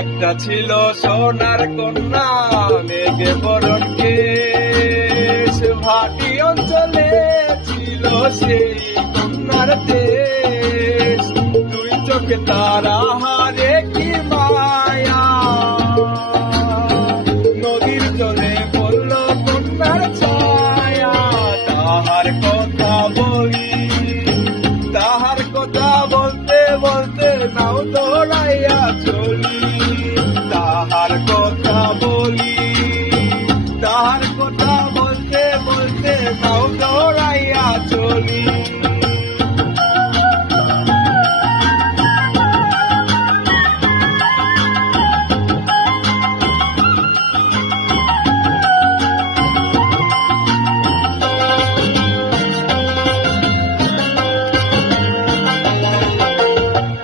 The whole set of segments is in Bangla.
একটা ছিল সোনার কন্যা মেঘে বরণ কেশ, ভাটি অঞ্চলে ছিল সেই কন্যার দেশ। দুই চোখে তারা হারে কি মায়া, নদীর জলে পড়ল কন্যার ছায়া। তাহার কথা বলি, তাহার কথা বলতে বলতে নাও দৌড়াইয়া চলি। তাহার কথা বলি, তাহার কথা বলতে বলতে নাও দৌড়াইয়া চলি।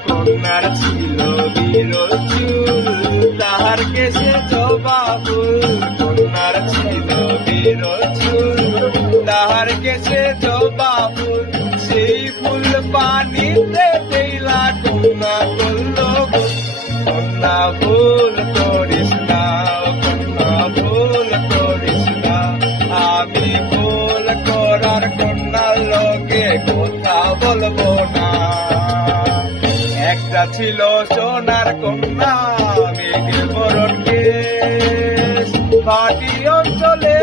কন্যার ছিল বিরল চুল, তাহার কেশে জবা ফুল। কন্যার ছিল বিরল চুল, তাহার কেশে জবা ফুল। সেই ফুল পানিতে দিলা কন্যা করল ভুল। কন্যা ভুল করিস না, কন্যা ভুল করিস না। আমি ভুল করার কন্যার লোকে কথা বলবো না। একটা ছিল সোনার কন্যা মেঘে বরণ কেশ, ভাটি অঞ্চলে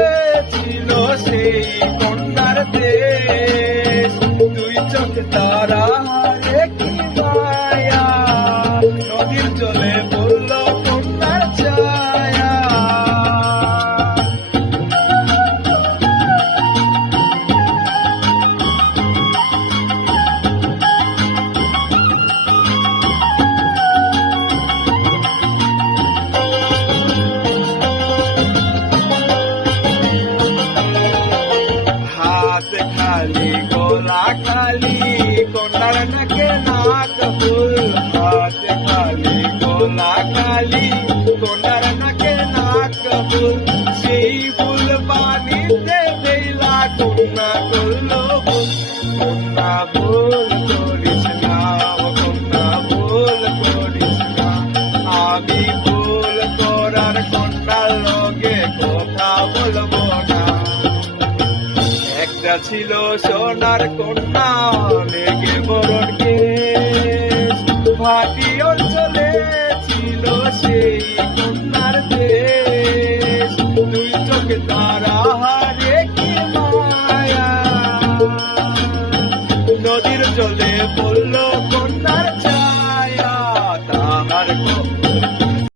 ছিল সেই কন্যার দেশ। দুই চোখে তারা হারে কি মায়া, নদীর জলে পড়ল কন্যার ছায়া। হাত খালি গোলা খালি, কন্যার নাকে নাক ফুল। হাত খালি গোলা খালি, কন্যার নাকে নাক ফুল। সেই ফুল পানিতে দিলা কন্যা করল ভুল। কন্যা ভুল করিস না, কন্যা ভুল করিস না। আমি ভুল করার কন্যার লগে কথা বলবো না। একটা ছিল সোনার কন্যা মেঘে বরণ কেশ, ভাটি অঞ্চলে ছিল সেই কন্যার দেশ। দুই চোখে তারা